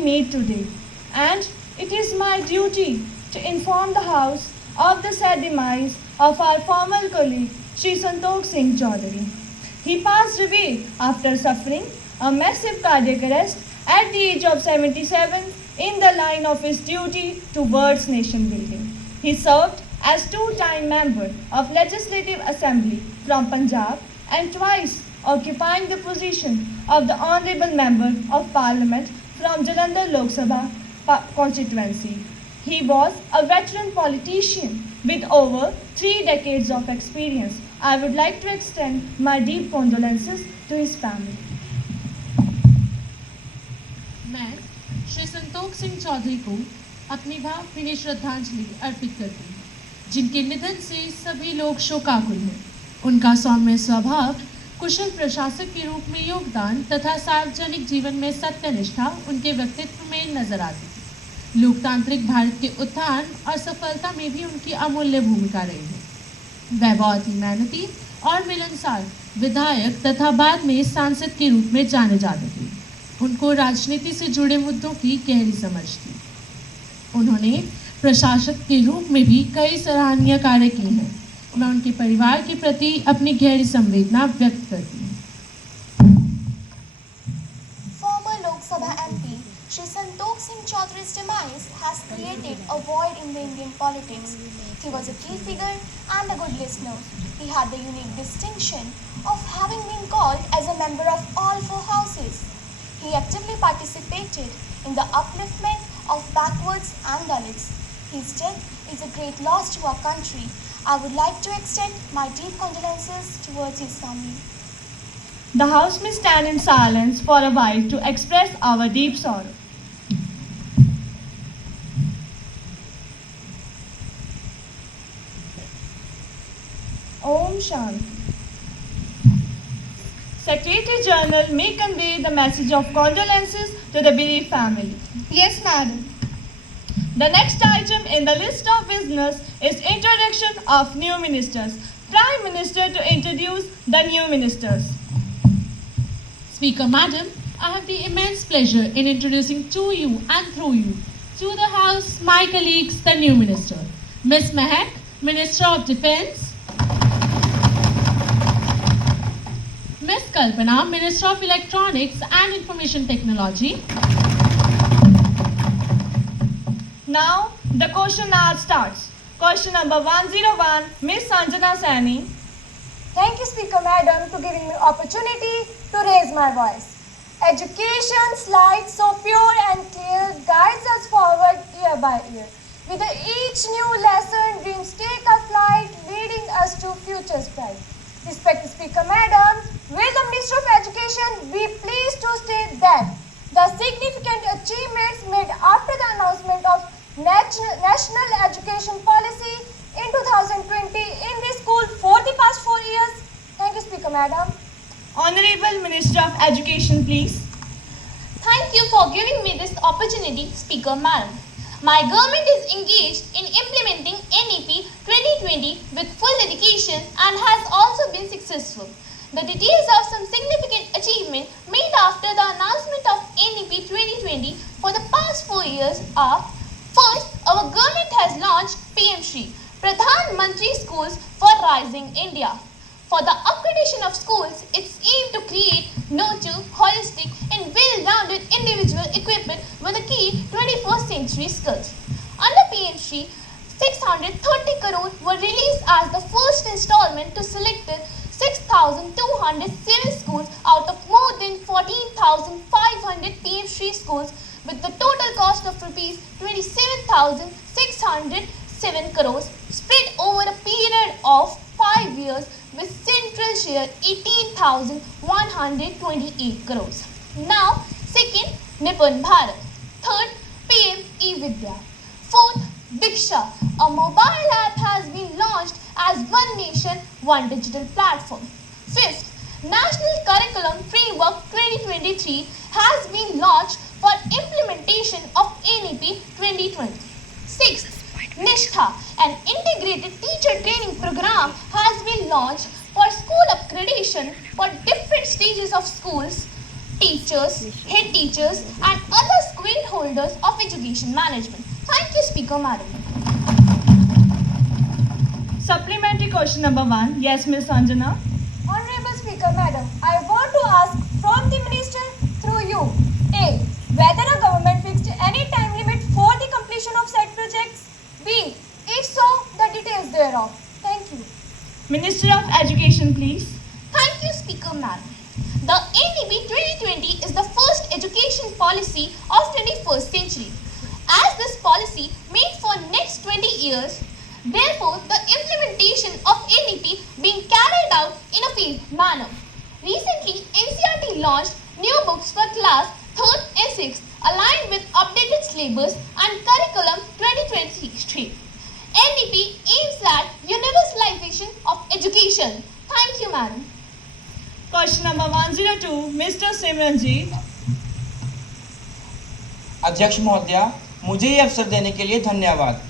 me today, and it is my duty to inform the House of the sad demise of our former colleague Sri Santokh Singh Chaudhary. He passed away after suffering a massive cardiac arrest at the age of 77 in the line of his duty towards nation building. He served as two-time member of Legislative Assembly from Punjab and twice occupying the position of the Honourable Member of Parliament from Jalandhar Lok Sabha constituency. He was a veteran politician with over 3 decades of experience. I would like to extend my deep condolences to his family. मैं श्री संतोख सिंह चौधरी को अपनी भावभीनी श्रद्धांजलि अर्पित करती हूँ, जिनके निधन से सभी लोग शोकाकुल हैं। उनका सौम्य स्वभाव, कुशल प्रशासक के रूप में योगदान तथा सार्वजनिक जीवन में सत्यनिष्ठा उनके व्यक्तित्व में नजर आती थी। लोकतांत्रिक भारत के उत्थान और सफलता में भी उनकी अमूल्य भूमिका रही है। वह बहुत ही मेहनती और मिलनसार विधायक तथा बाद में सांसद के रूप में जाने जाते थे। उनको राजनीति से जुड़े मुद्दों की गहरी समझ थी। उन्होंने प्रशासक के रूप में भी कई सराहनीय कार्य किए हैं। मैं उनके परिवार के प्रति अपनी गहरी संवेदना व्यक्त करती हूँ। Former Lok Sabha MP Shri Santokh Singh Chaudhary's demise has created a void in the Indian politics. He was a key figure and a good listener. He had the unique distinction of having been called as a member of all four houses. He actively participated in the upliftment of backwards and Dalits. His death is a great loss to our country. I would like to extend my deep condolences towards his family. The House may stand in silence for a while to express our deep sorrow. Om Shanti. Secretary General may convey the message of condolences to the bereaved family. Yes, madam. The next item in the list of business is introduction of new ministers. Prime Minister to introduce the new ministers. Speaker Madam, I have the immense pleasure in introducing to you and through you to the House my colleagues, the new minister. Ms. Mehak, Minister of Defence. Ms. Kalpana, Minister of Electronics and Information Technology. Now the question hour starts. Question number 101, Ms. Sanjana Saini. Thank you, Speaker Madam, for giving me opportunity to raise my voice. Education's light, so pure and clear, guides us forward year by year. With each new lesson, dreams take a flight, leading us to future's bright. Respected Speaker Madam, will the Minister of Education be pleased to state that the significant achievements made after the announcement of National Education Policy in 2020 in the school for the past 4 years? Thank you, Speaker Madam. Honorable Minister of Education, please. Thank you for giving me this opportunity, Speaker Madam. My government is engaged in implementing NEP 2020 with full dedication and has also been successful. The details of some significant achievement made after the announcement of NEP 2020 for the past 4 years are: first, our government has launched PM Shri, Pradhan Mantri Schools for Rising India. For the upgradation of schools, it's aimed to create, nurture, holistic and well-rounded individual equipment with the key 21st century skills. Under PM Shri, 630 crore were released as the first installment to selected 6,207 schools out of more than 14,500 PM Shri schools with the total cost of rupees 27,607 crores spread over a period of 5 years with central share 18,128 crores. Now, second, Nipun Bharat. Third, PM E-Vidya. Fourth, Diksha. A mobile app has been launched as One Nation, One Digital Platform. Fifth, National Curriculum Framework 2023 has been launched for implementation of NEP 2020. Sixth, Nishtha, an integrated teacher training program has been launched for school upgradation for different stages of schools, teachers, head teachers and other skilled stakeholders of education management. Thank you, Speaker Madam. Supplementary question number 1. Yes, Ms. Sanjana. Honorable Speaker Madam, I want to ask from the Minister through you. A. Whether a government fixed any time limit for the completion of said projects? B. If so, the details thereof. Thank you. Minister of Education, please. Thank you, Speaker Madam. The NEP 2020 is the first education policy of 21st century. As this policy made for next 20 years, therefore the implementation of NEP being carried out in a phased manner. Recently, NCERT launched new books for class 3rd and 6th aligned with updated syllabus and curriculum 2023. NEP aims at universalization of education. Thank you, Madam. Question number 102. Mr. Simranjeet. अध्यक्ष महोदया, मुझे ये अवसर देने के लिए धन्यवाद।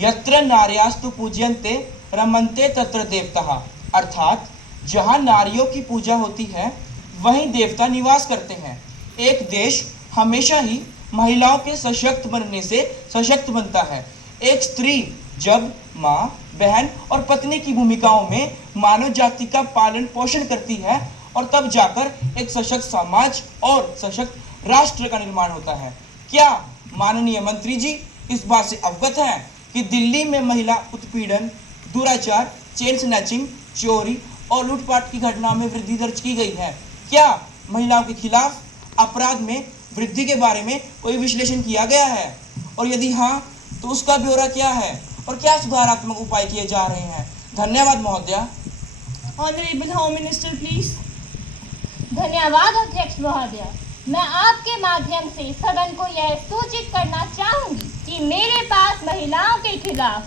यत्र नार्यास्तु पूज्यन्ते रमन्ते तत्र देवताः, अर्थात जहाँ नारियों की पूजा होती है वहीं देवता निवास करते हैं। एक देश हमेशा ही महिलाओं के सशक्त बनने से सशक्त बनता है। एक स्त्री जब माँ, बहन और पत्नी की भूमिकाओं में मानव जाति का पालन पोषण करती है और तब जाकर एक सशक्त समाज और सशक्त राष्ट्र का निर्माण होता है। क्या माननीय मंत्री जी इस बात से अवगत हैं कि दिल्ली में महिला उत्पीड़न, दुराचार, चेन स्नैचिंग, चोरी और लूटपाट की घटनाओं में वृद्धि दर्ज की गई है? क्या महिलाओं के खिलाफ अपराध में वृद्धि के बारे में कोई विश्लेषण किया गया है? और यदि हाँ, तो उसका ब्यौरा क्या है और क्या सुधारात्मक उपाय किए जा रहे हैं? धन्यवाद महोदया। Honorable Home Minister, please. धन्यवाद अध्यक्ष महोदय। मैं आपके माध्यम से सदन को यह सूचित करना चाहूंगी कि मेरे पास महिलाओं के खिलाफ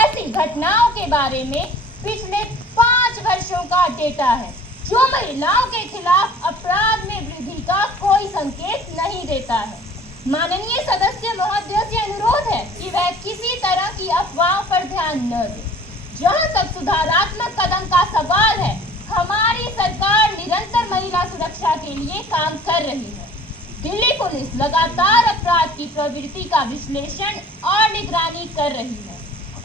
ऐसी घटनाओं के बारे में पिछले 5 वर्षों का डेटा है जो महिलाओं के खिलाफ अपराध में वृद्धि का कोई संकेत नहीं देता है। माननीय सदस्य महोदय से अनुरोध है कि वह किसी तरह की अफवाहों पर ध्यान न दें। जहां तक सुधारात्मक कदम का सवाल है, हमारी सरकार निरंतर महिला सुरक्षा के लिए काम कर रही है। दिल्ली पुलिस लगातार अपराध की प्रवृत्ति का विश्लेषण और निगरानी कर रही है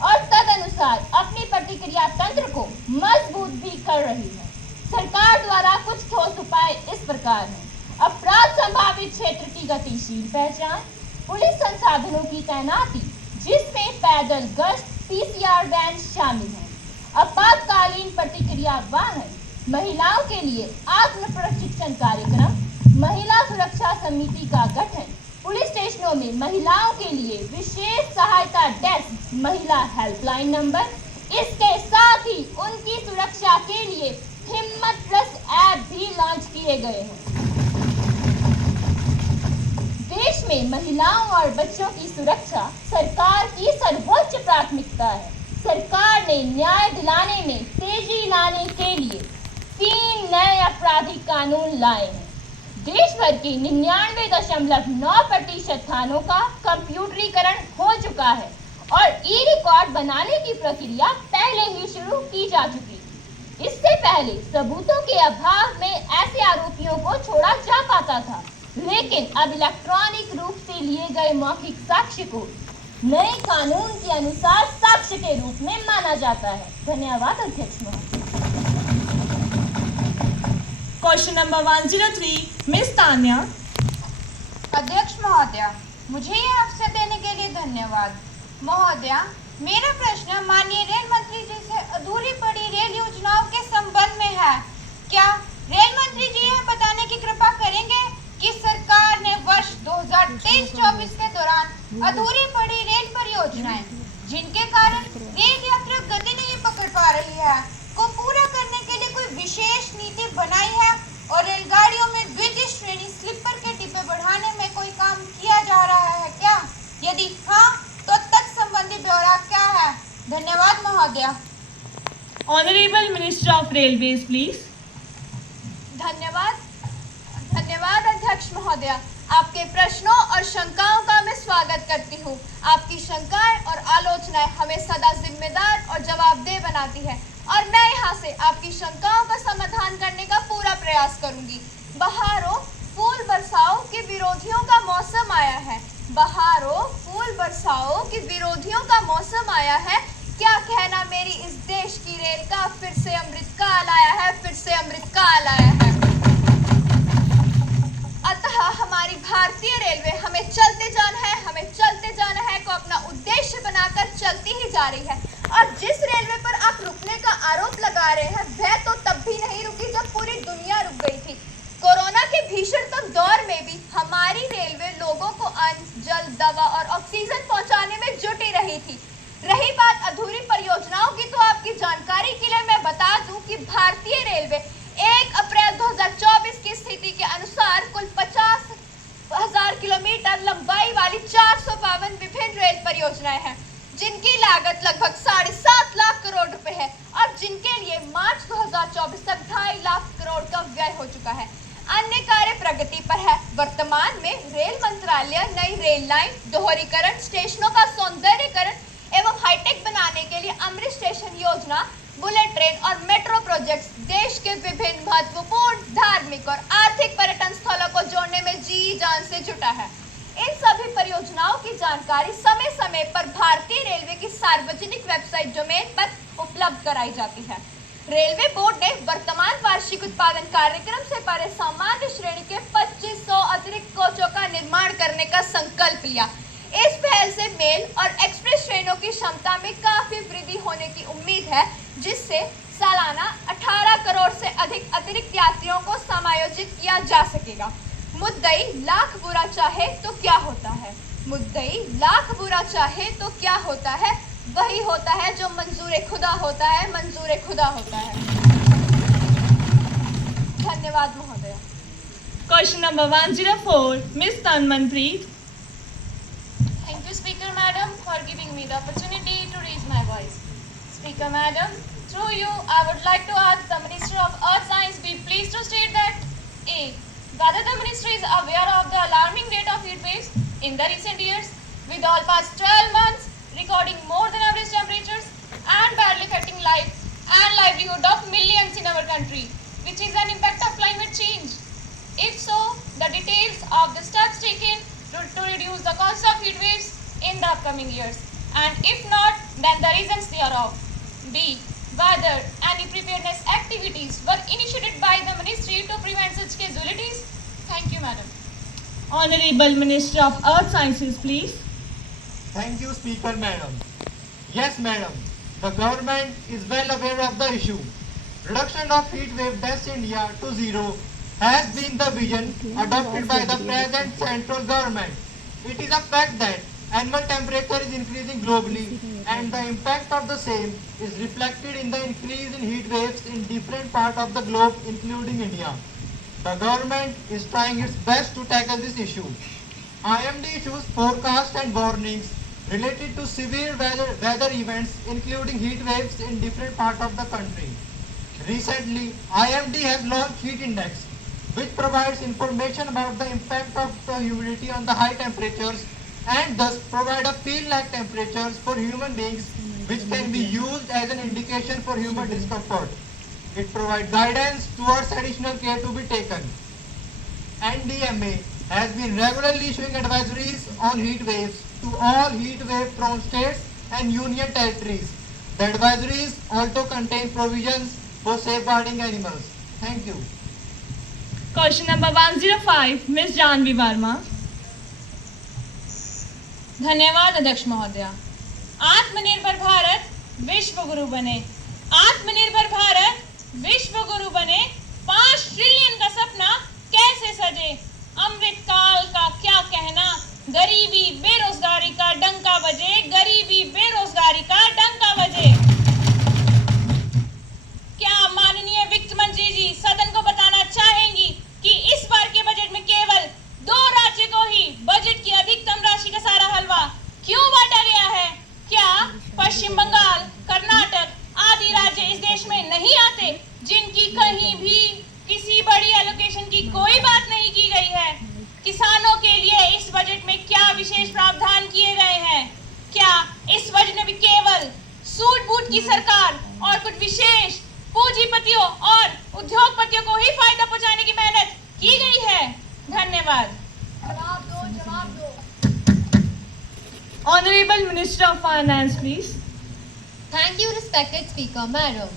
और तदनुसार अपनी प्रतिक्रिया तंत्र को मजबूत भी कर रही है। सरकार द्वारा कुछ ठोस उपाय इस प्रकार हैं: अपराध संभावित क्षेत्र की गतिशील पहचान, पुलिस संसाधनों की तैनाती जिसमें पैदल गश्त, PCR वैन शामिल है, आपातकालीन प्रतिक्रिया वाहन, महिलाओं के लिए आत्म प्रशिक्षण कार्यक्रम, महिला सुरक्षा समिति का गठन, पुलिस स्टेशनों में महिलाओं के लिए विशेष सहायता डेस्क, महिला हेल्पलाइन नंबर। इसके साथ ही उनकी सुरक्षा के लिए हिम्मत प्लस ऐप भी लॉन्च किए गए हैं। देश में महिलाओं और बच्चों की सुरक्षा सरकार की सर्वोच्च प्राथमिकता है। सरकार ने न्याय दिलाने में तेजी लाने के लिए 3 नए आपराधिक कानून लाए हैं। देश भर के 99.9% थानों का कंप्यूटरीकरण हो चुका है और ई-रिकॉर्ड बनाने की प्रक्रिया पहले ही शुरू की जा चुकी है। इससे पहले सबूतों के अभाव में ऐसे आरोपियों को छोड़ा जा पाता था, लेकिन अब इलेक्ट्रॉनिक रूप से लिए गए मौखिक साक्ष्य को नए कानून के अनुसार साक्ष्य के रूप में माना जाता है। धन्यवाद अध्यक्ष महोदय। Question number 103. Ms. Tanya. अध्यक्ष महोदया, मुझे यह अवसर देने के लिए धन्यवाद। महोदया, मेरा प्रश्न माननीय रेल मंत्री जी से अधूरी पड़ी रेल योजनाओं के संबंध में है। क्या रेल मंत्री जी यह बताने की कृपा करेंगे कि सरकार ने वर्ष 2023-24 के दौरान अधूरी पड़ी रेल परियोजनाएं, जिनके कारण रेल यात्रा गति नहीं पकड़ पा रही है, को पूरा करने के लिए कोई विशेष नीति बनाई है और रेलगाड़ियों में द्वितीय श्रेणी स्लीपर के डिब्बे बढ़ाने में कोई काम किया जा रहा है क्या? यदि हाँ, तो तत्संबंधी ब्यौरा क्या है? धन्यवाद महोदया। Honorable Minister of Railways, please. धन्यवाद अध्यक्ष महोदया। आपके प्रश्नों और शंकाओं का मैं स्वागत करती हूँ। आपकी शंकाएं और आलोचनाएं हमें सदा जिम्मेदार और जवाबदेह बनाती है और मैं यहाँ से आपकी शंकाओं का समाधान करने का पूरा प्रयास करूंगी। बहारों, फूल बरसाओं के विरोधियों का मौसम आया है। मौसम आया है, क्या कहना मेरी इस देश की रेल का, फिर से अमृत काल आया है, फिर से अमृत काल आया है। अतः हमारी भारतीय रेलवे हमें चलते जाना है को अपना उद्देश्य बनाकर चलती ही जा रही है। और जिस रेलवे पर आप रुकने का आरोप लगा रहे हैं, वह तो तब भी नहीं रुकी जब पूरी दुनिया रुक गई थी। कोरोना के भीषणतम दौर में भी हमारी रेलवे लोगों को अन्न, जल, दवा और ऑक्सीजन पहुंचाने में जुटी रही थी। रही बात अधूरी परियोजनाओं की, तो आपकी जानकारी के लिए मैं बता दूं कि भारतीय रेलवे 1 अप्रैल 2024 की स्थिति के अनुसार कुल 50,000 किलोमीटर लंबाई वाली 452 विभिन्न रेल परियोजनाएं हैं, जिनकी लागत लगभग 7.5 लाख करोड़ रुपए है और जिनके लिए मार्च 2024 तक 2.5 लाख करोड़ का व्यय हो चुका है। अन्य कार्य प्रगति पर है। वर्तमान में रेल मंत्रालय नई रेल लाइन, दोहरीकरण, स्टेशनों का सौंदर्यीकरण एवं हाईटेक बनाने के लिए अमृत स्टेशन योजना, बुलेट ट्रेन और मेट्रो प्रोजेक्ट्स देश के विभिन्न महत्वपूर्ण धार्मिक और आर्थिक पर्यटन स्थलों को जोड़ने में जी जान से जुटा है। इन सभी परियोजनाओं की जानकारी समय समय पर भारतीय रेलवे की सार्वजनिक वेबसाइट डोमेन पर उपलब्ध कराई जाती है। रेलवे बोर्ड ने वर्तमान वार्षिक उत्पादन कार्यक्रम से परे सामान्य श्रेणी के 2500 अतिरिक्त कोचों का निर्माण करने का संकल्प लिया। इस पहल से मेल और एक्सप्रेस ट्रेनों की क्षमता में काफी वृद्धि होने की उम्मीद है, जिससे सालाना 18 करोड़ से अधिक अतिरिक्त यात्रियों को समायोजित किया जा सकेगा। मुद्दई लाख बुरा चाहे तो क्या होता है, मुद्दई लाख बुरा चाहे तो क्या होता है, वही होता है जो मंजूर खुदा होता है, मंजूर खुदा होता है। धन्यवाद महोदय। Question number 104, Miss Tanmanpreet. Thank you, Speaker Madam, for giving me the opportunity to raise my voice. Speaker Madam, through you, I would like to ask the Minister of Earth Science be pleased to state that A. Whether the Ministry is aware of the alarming rate of heat waves in the recent years, with all past 12 months recording more than average temperatures and badly affecting life and livelihood of millions in our country, which is an impact of climate change. If so, the details of the steps taken to reduce the cause of heat waves in the upcoming years, and if not, then the reasons thereof. B. Whether any preparedness activities were initiated by the Ministry to prevent such casualties. Thank you, Madam. Honorable Minister of Earth Sciences, please. Thank you, Speaker Madam. Yes, Madam. The government is well aware of the issue. Reduction of heat wave deaths in India to zero has been the vision adopted by the present central government. It is a fact that annual temperature is increasing globally, and the impact of the same is reflected in the increase in heat waves in different parts of the globe, including India. The government is trying its best to tackle this issue. IMD issues forecasts and warnings related to severe weather events, including heat waves in different parts of the country. Recently, IMD has launched Heat Index, which provides information about the impact of the humidity on the high temperatures and thus provide a feel-like temperatures for human beings, which can be used as an indication for human discomfort. It provides guidance towards additional care to be taken. NDMA has been regularly issuing advisories on heat waves to all heat wave prone states and union territories. The advisories also contain provisions for safeguarding animals. Thank you. Question number 105, Miss Janvi Verma. धन्यवाद अध्यक्ष महोदय। आत्मनिर्भर भारत विश्व गुरु बने, आत्मनिर्भर भारत विश्व गुरु बने, 5 trillion का सपना कैसे सजे, अमृत काल का क्या कहना, गरीबी बेरोजगारी का डंका बजे, गरीबी बेरोजगारी का डंका बजे। क्या माननीय वित्त मंत्री जी सदन को बताना चाहेंगी कि इस बार के बजट में केवल 2 राज्य को ही बजट की अधिकतम राशि का सारा हलवा क्यों बांटा गया है? क्या पश्चिम बंगाल, कर्नाटक आदि राज्य इस देश में नहीं आते, जिनकी कहीं भी किसी बड़ी एलोकेशन की कोई बात नहीं की गई है? किसानों के लिए इस बजट में क्या विशेष प्रावधान किए गए हैं? क्या इस बजट में भी केवल सूट-बूट की सरकार और कुछ विशेष पूंजीपतियों और उद्योगपतियों को ही फायदा पहुंचाने की मेहनत की गई है? धन्यवाद। Honorable Minister of Finance, please. Thank you, respected Speaker Madam.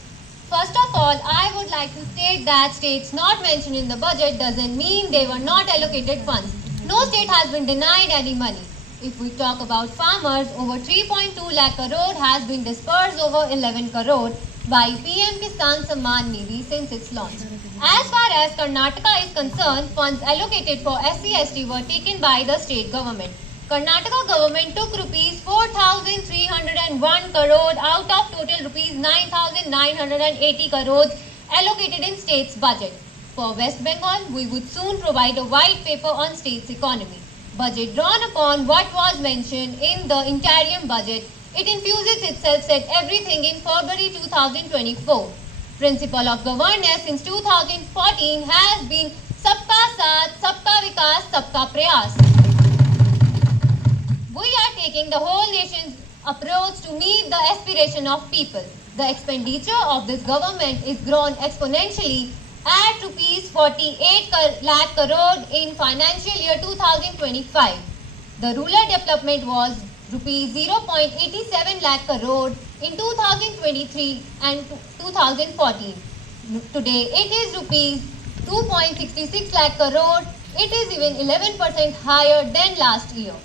First of all, I would like to state that states not mentioned in the budget doesn't mean they were not allocated funds. No state has been denied any money. If we talk about farmers, over 3.2 lakh crore has been dispersed over 11 crore by PM Kisan Samman Nidhi since its launch. As far as Karnataka is concerned, funds allocated for SC/ST were taken by the state government. Karnataka government took rupees 4,301 crore out of total rupees 9,980 crores allocated in state's budget. For West Bengal, we would soon provide a white paper on state's economy. Budget drawn upon what was mentioned in the interim budget, it infuses itself said everything in February 2024. Principle of governance since 2014 has been Sabka Saath, Sabka Vikas, Sabka Prayas. We are taking the whole nation's approach to meet the aspiration of people. The expenditure of this government is grown exponentially at rupees 48 lakh crore in financial year 2025. The rural development was rupees 0.87 lakh crore in 2023 and 2014. Today it is rupees 2.66 lakh crore. It is even 11% higher than last year.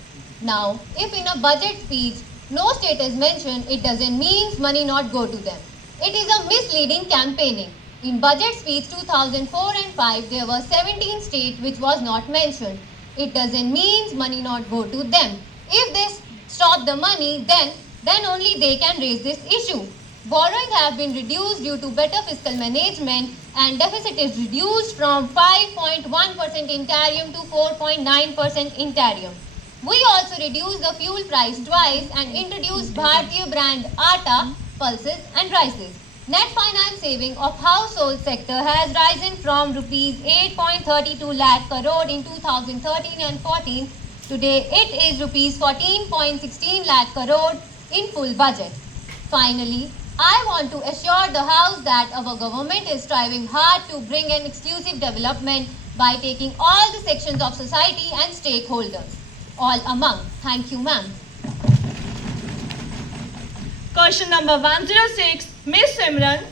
Now, if in a budget speech no state is mentioned, it doesn't mean money not go to them. It is a misleading campaigning. In budget speech 2004 and 5, there were 17 states which was not mentioned. It doesn't mean money not go to them. If they stop the money, then only they can raise this issue. Borrowing have been reduced due to better fiscal management and deficit is reduced from 5.1% interim to 4.9% interim. We also reduced the fuel price twice and introduced Bharatiya brand atta, pulses and rices. Net finance saving of household sector has risen from rupees 8.32 lakh crore in 2013 and 14. Today it is rupees 14.16 lakh crore in full budget. Finally, I want to assure the House that our government is striving hard to bring an exclusive development by taking all the sections of society and stakeholders all among. Thank you, ma'am. Question number 106, Ms. Simran.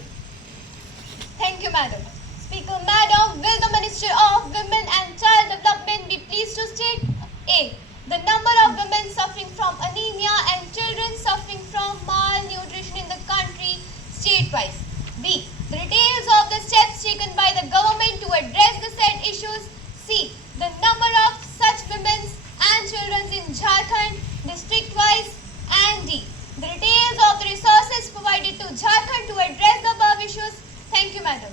Thank you, Madam. Speaker Madam, will the Minister of Women and Child Development be pleased to state A. The number of women suffering from anemia and children suffering from malnutrition in the country state-wise. B. The details of the steps taken by the government to address the said issues. C. The number of such women and children in Jharkhand district-wise. And D. The details of the resources provided to Jharkhand to address the above issues. Thank you, Madam.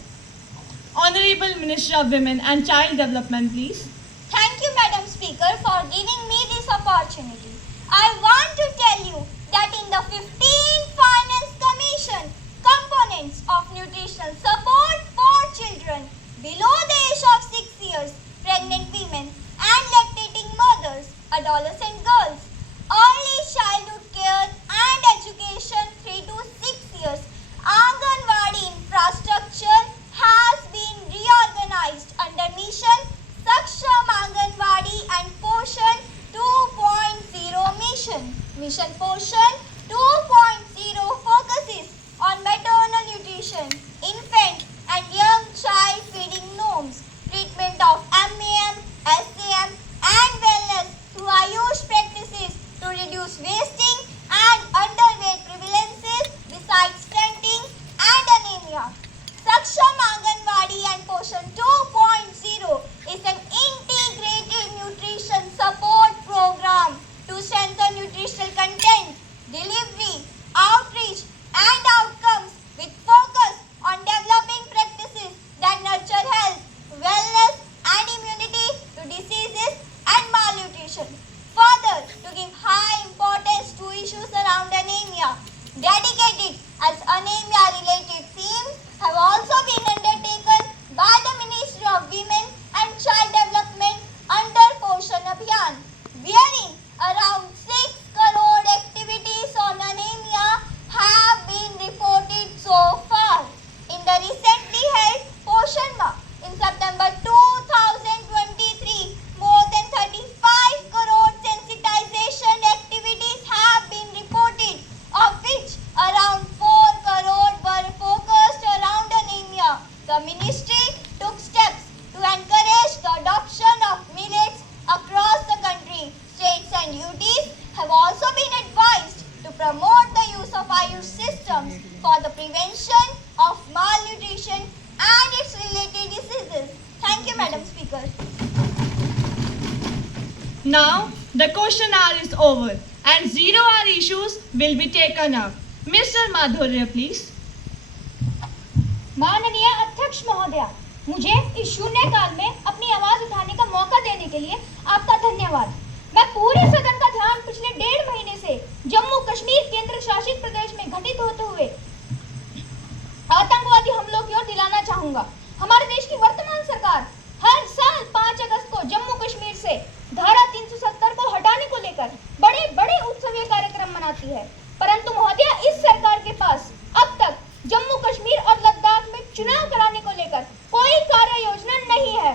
Honorable Minister of Women and Child Development, please. Thank you, Madam Speaker, for giving me this opportunity. I want to tell you that in the 15th Finance Commission, components of nutritional support for children below the age of 6 years, pregnant women and lactating mothers, adolescent girls, early childhood care and education 3 to 6 years, Anganwadi infrastructure has been reorganized under mission Saksham Anganwadi and Poshan 2.0 mission. Mission Poshan 2.0 focuses on maternal nutrition, infant and young child feeding norms, treatment of MAM, SAM and wellness through Ayush practices to reduce wasting and underweight prevalences besides stunting and anemia. Saksham Anganwadi and Poshan 2.0 is an integrated nutrition support program to strengthen nutritional content, delivery, outreach and outcomes with focus on developing practices that nurture health, wellness and immunity to diseases and malnutrition. Further, to give high importance been advised to promote the use of Ayush systems for the prevention of malnutrition and its related diseases. Thank you, Madam Speaker. Now the question hour is over and 0 hour issues will be taken up. Mr. Madhurya, please. माननीय अध्यक्ष महोदया, मुझे इस शून्यकाल में अपनी आवाज उठाने का मौका देने के लिए आपका धन्यवाद। मैं पूरे सदन का ध्यान पिछले 1.5 महीने से जम्मू कश्मीर केंद्र शासित प्रदेश में घटित होते हुए आतंकवादी हमलों की ओर दिलाना चाहूंगा। हमारे देश की वर्तमान सरकार हर साल 5 अगस्त को जम्मू कश्मीर से धारा 370 को हटाने को लेकर बड़े बड़े उत्सवीय कार्यक्रम मनाती है, परंतु महोदया इस सरकार के पास अब तक जम्मू कश्मीर और लद्दाख में चुनाव कराने को लेकर कोई कार्य योजना नहीं है।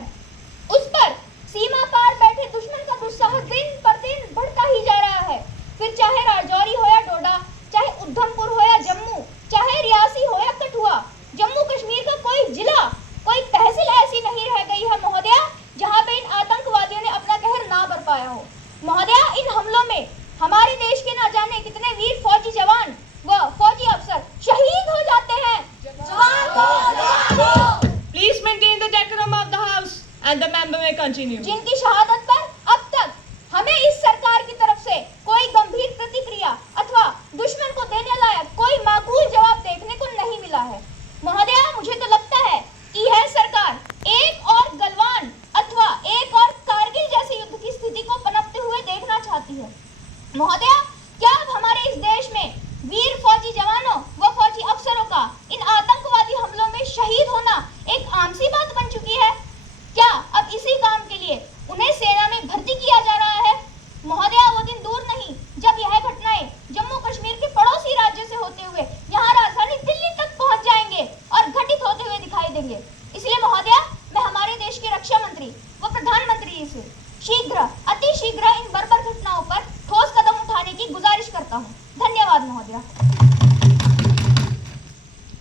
उस पर सीमा पार बैठे दुश्मन का दुस्साहस दिन पर दिन बढ़ता ही जा रहा है। फिर चाहे राजौरी हो या डोडा, चाहे उधमपुर हो या जम्मू, चाहे रियासी हो या कठुआ, जम्मू कश्मीर का कोई जिला, कोई तहसील ऐसी नहीं रह गई है महोदया जहां पे इन आतंकवादियों ने अपना कहर ना बरपाया हो। महोदया, इन हमलों में हमारे देश के न जाने कितने वीर फौजी जवान व फौजी अफसर शहीद हो जाते हैं। Please maintain the decorum of the house and the member may continue. जिनकी शहादत पर अब तक हमें इस सरकार की तरफ से कोई गंभीर प्रतिक्रिया अथवा दुश्मन को देने लायक कोई माकूल जवाब देखने को नहीं मिला है। महोदया, मुझे तो लगता है कि यह सरकार एक और गलवान अथवा एक और कारगिल जैसे युद्ध की स्थिति को पनपते हुए देखना चाहती है। महोदया, क्या अब हमारे इस देश में वीर फौजी जवानों व फौजी अफसरों का इन आतंकवादी हमलों में शहीद होना एक आम सी बात बन चुकी है? क्या अब इसी काम के लिए उन्हें सेना में भर्ती किया जा रहा है? महोदया, वो दिन दूर नहीं जब यह घटनाएं जम्मू कश्मीर के पड़ोसी राज्य से होते हुए यहाँ राजधानी दिल्ली तक पहुँच जाएंगे और घटित होते हुए दिखाई देंगे। इसलिए महोदया, मैं हमारे देश के रक्षा मंत्री व प्रधानमंत्री से शीघ्र, अति शीघ्र इन बर्बर घटनाओं पर ठोस कदम उठाने की गुजारिश करता हूँ। धन्यवाद महोदया।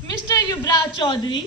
Mr. युवराज चौधरी।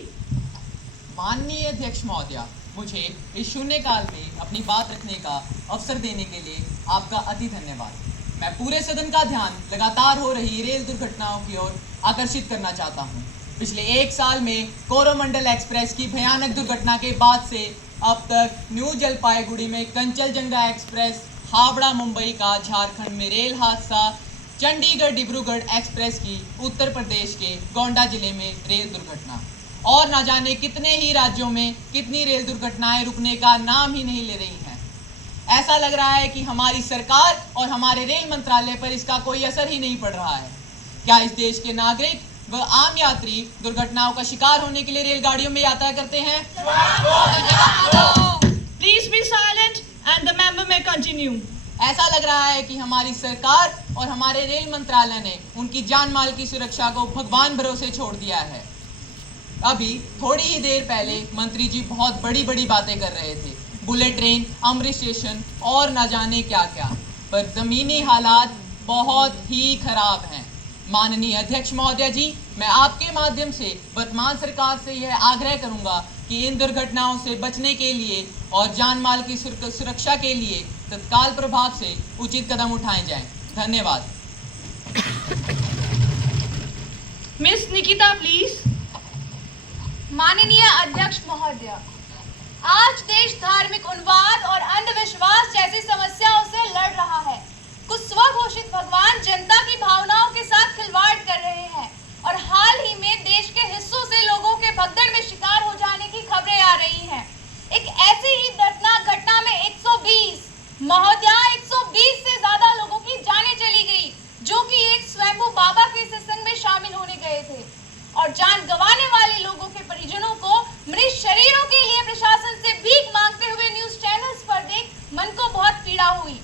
माननीय अध्यक्ष महोदया, मुझे इस शून्यकाल में अपनी बात रखने का अवसर देने के लिए आपका अति धन्यवाद। मैं पूरे सदन का ध्यान लगातार हो रही रेल दुर्घटनाओं की ओर आकर्षित करना चाहता हूं। पिछले 1 साल में कोरोमंडल एक्सप्रेस की भयानक दुर्घटना के बाद से अब तक न्यू जलपाईगुड़ी में कंचलजंगा एक्सप्रेस, हावड़ा मुंबई का झारखंड में रेल हादसा, चंडीगढ़ डिब्रूगढ़ एक्सप्रेस की उत्तर प्रदेश के गोंडा जिले में रेल दुर्घटना और न जाने कितने ही राज्यों में कितनी रेल दुर्घटनाएं रुकने का नाम ही नहीं ले रही हैं। ऐसा लग रहा है कि हमारी सरकार और हमारे रेल मंत्रालय पर इसका कोई असर ही नहीं पड़ रहा है। क्या इस देश के नागरिक व आम यात्री दुर्घटनाओं का शिकार होने के लिए रेलगाड़ियों में यात्रा करते हैं? Please be silent and the member may continue. ऐसा लग रहा है कि हमारी सरकार और हमारे रेल मंत्रालय ने उनकी जान माल की सुरक्षा को भगवान भरोसे छोड़ दिया है। अभी थोड़ी ही देर पहले मंत्री जी बहुत बड़ी बड़ी बातें कर रहे थे, बुलेट ट्रेन, अमृत स्टेशन और न जाने क्या क्या, पर जमीनी हालात बहुत ही खराब हैं। माननीय अध्यक्ष महोदया जी, मैं आपके माध्यम से वर्तमान सरकार से यह आग्रह करूंगा कि इन दुर्घटनाओं से बचने के लिए और जान माल की सुरक्षा के लिए तत्काल प्रभाव से उचित कदम उठाए जाएं। धन्यवाद। Miss Nikita please. माननीय अध्यक्ष महोदय, आज देश धार्मिक उन्माद और अंधविश्वास जैसी समस्याओं से लड़ रहा है। कुछ स्वघोषित भगवान जनता की भावनाओं के साथ खिलवाड़ कर रहे हैं और हाल ही में देश के हिस्सों से लोगों के भगदड़ में शिकार हो जाने की खबरें आ रही हैं। एक ऐसी ही दर्दनाक घटना में 120 से ज्यादा लोगों की जानें चली गई, जो कि एक स्वयंभू बाबा के सत्संग में शामिल होने गए थे। और जान गंवाने वाले लोगों के परिजनों को मृत शरीरों के लिए प्रशासन से भीख मांगते हुए न्यूज चैनल्स पर देख मन को बहुत पीड़ा हुई।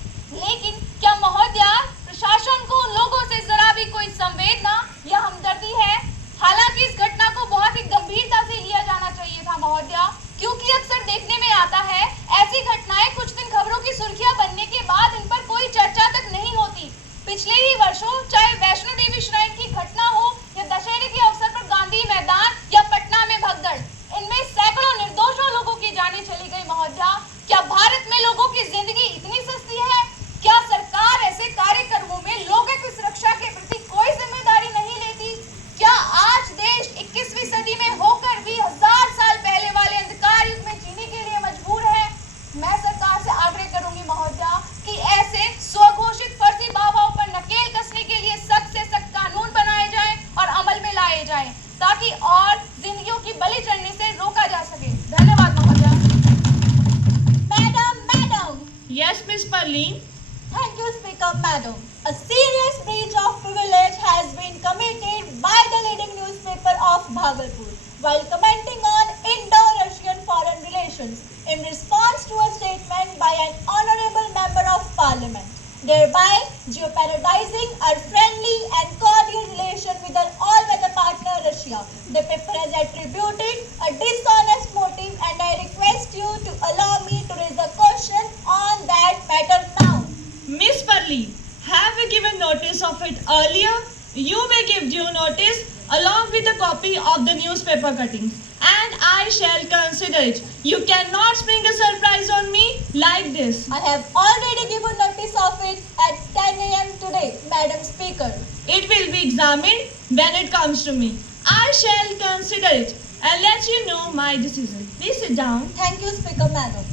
Madam, a serious breach of privilege has been committed by the leading newspaper of Bhagalpur while commenting on Indo-Russian foreign relations in response to a statement by an honorable member of parliament, thereby jeopardizing our friendly and cordial relation with our all-weather partner Russia. The paper has attributed a dishonest motive, and I request you to allow me to raise a question on that matter now. Miss Parli, have you given notice of it earlier? You may give due notice along with a copy of the newspaper cuttings, and I shall consider it. You cannot spring a surprise on me like this. I have already given notice of it at 10 a.m. today, Madam Speaker. It will be examined when it comes to me. I shall consider it and let you know my decision. Please sit down. Thank you, Speaker Madam.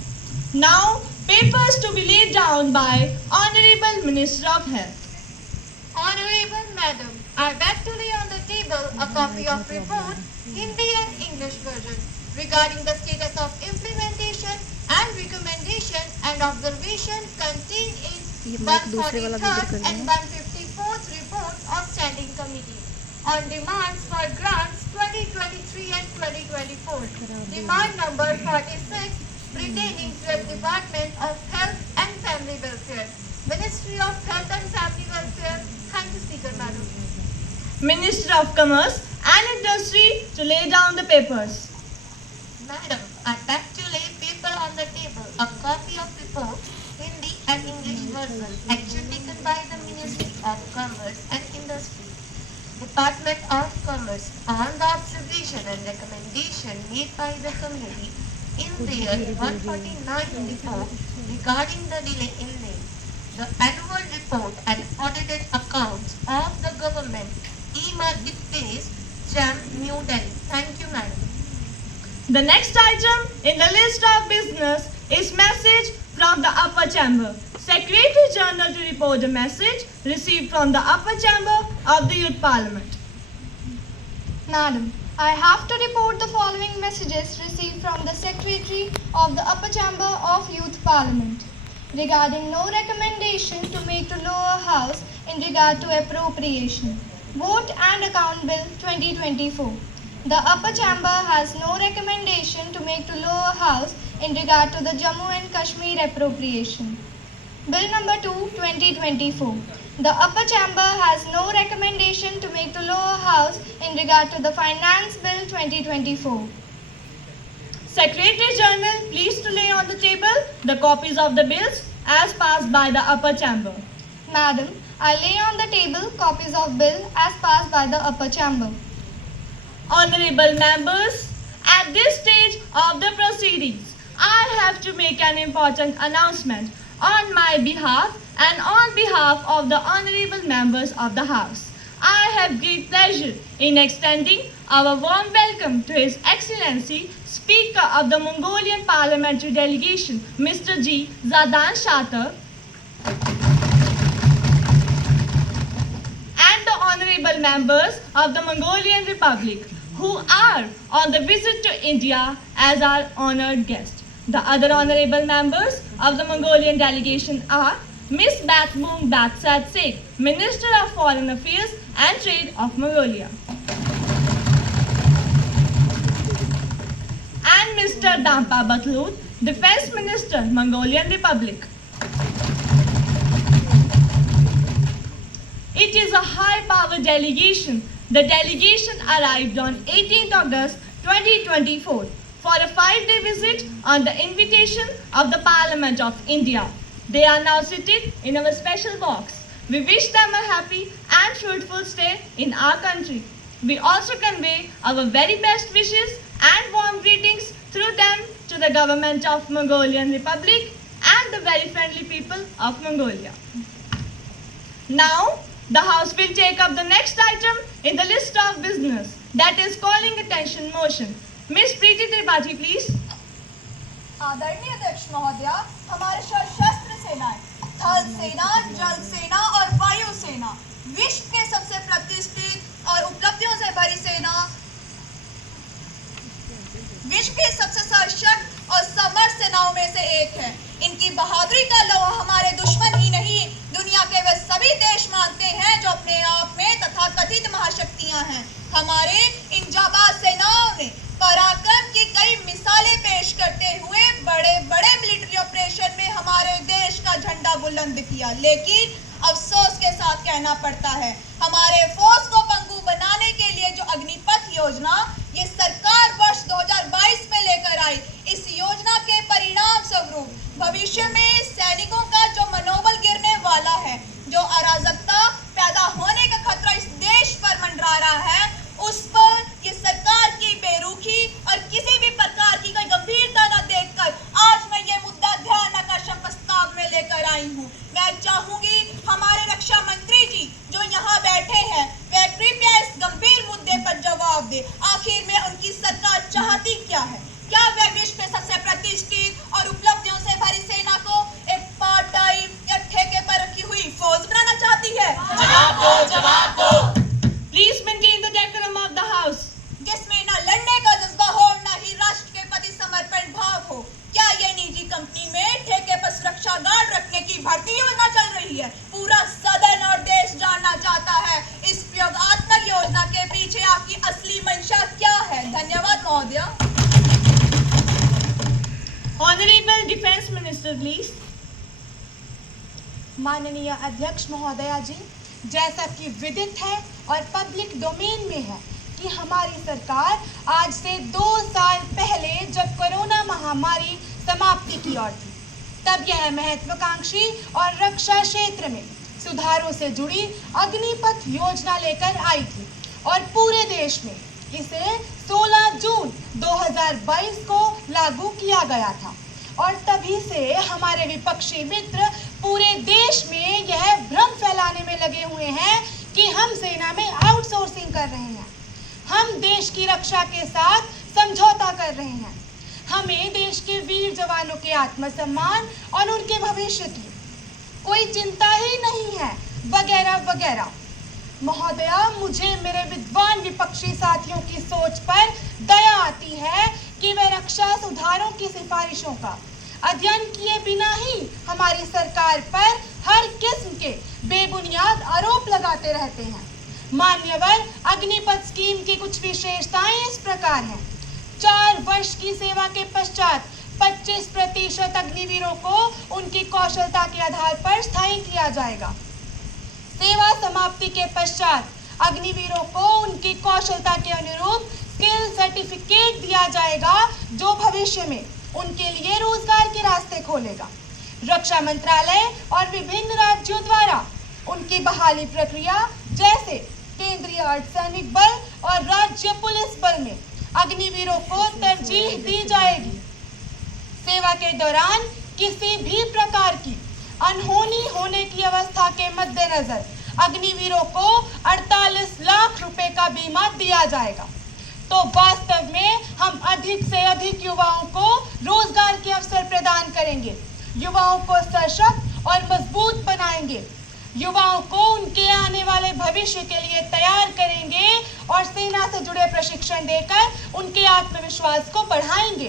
Now, papers to be laid down by Honorable Minister of Health. Honorable Madam, I beg to lay on the table a copy of report, Hindi and English version, regarding the status of implementation and recommendation and observation contained in 143rd and 154th report of Standing Committee on demands for grants 2023 and 2024. Demand number 46 pertaining to the Department of Health and Family Welfare, Ministry of Health and Family Welfare. Thank you, Speaker Madam. Minister of Commerce and Industry to lay down the papers. Madam, I beg to lay paper on the table a copy of report, Hindi and English version, action taken by the Ministry of Commerce and Industry, Department of Commerce on the observation and recommendation made by the committee in their 149 report regarding the delay in the annual report and audited accounts of the government e-marketplace, JAM, New Delhi. Thank you, Madam. The next item in the list of business is message from the upper chamber. Secretary General to report a message received from the upper chamber of the Youth Parliament. Madam, I have to report the following messages received from the Secretary of the Upper Chamber of Youth Parliament regarding no recommendation to make to lower house in regard to appropriation. Vote and Account Bill 2024. The Upper Chamber has no recommendation to make to lower house in regard to the Jammu and Kashmir appropriation. Bill number 2, 2024. The Upper Chamber has no recommendation to make to lower house in regard to the Finance Bill 2024. Secretary General, please to lay on the table the copies of the bills as passed by the upper chamber. Madam, I lay on the table copies of bill as passed by the upper chamber. Honorable members, at this stage of the proceedings, I have to make an important announcement on my behalf and on behalf of the honorable members of the House. I have great pleasure in extending our warm welcome to His Excellency Speaker of the Mongolian Parliamentary Delegation, Mr. G. Zadan Shatar, and the honorable members of the Mongolian Republic who are on the visit to India as our honored guest. The other honorable members of the Mongolian delegation are Ms. Batbung Batsat Sek, Minister of Foreign Affairs and Trade of Mongolia, and Mr. Dampa Batlut, Defense Minister, Mongolian Republic. It is a high-power delegation. The delegation arrived on 18th August 2024 for a 5-day visit on the invitation of the Parliament of India. They are now seated in our special box. We wish them a happy and fruitful stay in our country. We also convey our very best wishes and warm greetings through them to the government of Mongolian Republic and the very friendly people of Mongolia. Now, the House will take up the next item in the list of business, that is calling attention motion. Ms. Preeti Tripathi, please. आदरणीय अध्यक्ष महोदया, हमारे सशस्त्र सेनाएं थल सेना, जल सेना और वायु सेना विश्व के सबसे प्रतिष्ठित और उपलब्धियों से भरी सेना, विश्व के सबसे सशक्त और समर्थ सेनाओं में से एक है। इनकी बहादुरी का लोहा हमारे दुश्मन ही नहीं, दुनिया के वे कुर्बानियां हैं। हमारे इन जाबाज सेनाओं ने पराक्रम की कई मिसालें पेश करते हुए बड़े बड़े मिलिट्री ऑपरेशन में हमारे देश का झंडा बुलंद किया, लेकिन अफसोस के साथ कहना पड़ता है हमारे फौज को पंगु बनाने के लिए जो अग्निपथ योजना ये सरकार वर्ष 2022 में लेकर आई, इस योजना के परिणाम स्वरूप भविष्य में सैनिकों का जो मनोबल गिरने वाला है, जो अराजकता पैदा होने का खतरा इस देश पर मंडरा रहा है, उस पर ये सरकार की बेरुखी और किसी भी प्रकार की कोई गंभीरता न देखकर आज मैं ये मुद्दा ध्यान आकर्षण प्रस्ताव में लेकर आई हूँ। मैं चाहूंगी हमारे रक्षा मंत्री जी जो यहाँ बैठे हैं वे कृपया इस गंभीर मुद्दे पर जवाब दे। आखिर में उनकी सरकार चाहती क्या है? क्या वे विश्व में सबसे प्रतिष्ठित और उपलब्धियों से भरी सेना को एक पार्ट टाइम या ठेके पर रखी हुई फौज बनाना चाहती है? जवाब दो। Please maintain the decorum of the house. जिसमें न लड़ने का जज्बा हो न ही राष्ट्र के प्रति समर्पण भाव हो। क्या ये निजी कंपनी में ठेके पर सुरक्षा गार्ड रखने की भर्ती योजना चल रही है? पूरा सदन और देश जानना चाहता है इस प्रयोगात्मक योजना के पीछे आपकी असली मंशा क्या है? धन्यवाद महोदया। Honorable Defense Minister, please. माननीय अध्यक्ष महोदया जी, जैसा कि विदित है और पब्लिक डोमेन में है कि हमारी सरकार आज से 2 साल पहले जब कोरोना महामारी समाप्ति की ओर थी, तब यह महत्वाकांक्षी और रक्षा क्षेत्र में सुधारों से जुड़ी अग्निपथ योजना लेकर आई थी और पूरे देश में इसे 16 जून 2022 को लागू किया गया था। और तभी से हमारे विपक्षी मित्र पूरे देश में यह भ्रम फैलाने में लगे हुए हैं कि हम सेना में आउटसोर्सिंग कर रहे हैं, हम देश की रक्षा के साथ समझौता कर रहे हैं, हमें देश के वीर जवानों के आत्मसम्मान और उनके भविष्य की कोई चिंता ही नहीं है, वगैरह वगैरह। महोदया, मुझे मेरे विद्वान विपक्षी साथियों की सोच पर दया आती है कि वे रक्षा सुधारों की सिफारिशों का अध्ययन किए बिना ही हमारी सरकार पर हर किस्म के बेबुनियाद आरोप लगाते रहते हैं। मान्यवर, अग्निपथ स्कीम की कुछ विशेषताएं इस प्रकार हैं। 4 वर्ष की सेवा के पश्चात 25% अग्निवीरों को उनकी कौशलता के आधार पर स्थायी किया जाएगा। सेवा समाप्ति के पश्चात अग्निवीरों को उनकी कौशलता के अनुरूप स्किल सर्टिफिकेट दिया जाएगा, जो भविष्य में उनके लिए रोजगार के रास्ते खोलेगा। रक्षा मंत्रालय और विभिन्न राज्यों द्वारा उनकी बहाली प्रक्रिया जैसे केंद्रीय अर्धसैनिक बल और राज्य पुलिस बल में अग्निवीरों को तरजीह दी जाएगी। सेवा के दौरान किसी भी प्रकार की अनहोनी होने की अवस्था के मद्देनजर अग्निवीरों को 48 लाख रुपए का बीमा दिया जाएगा। तो वास्तव में हम अधिक से अधिक युवाओं को रोजगार के अवसर प्रदान करेंगे, युवाओं को सशक्त और मजबूत बनाएंगे, युवाओं को उनके आने वाले भविष्य के लिए तैयार करेंगे और सेना से जुड़े प्रशिक्षण देकर उनके आत्मविश्वास को बढ़ाएंगे।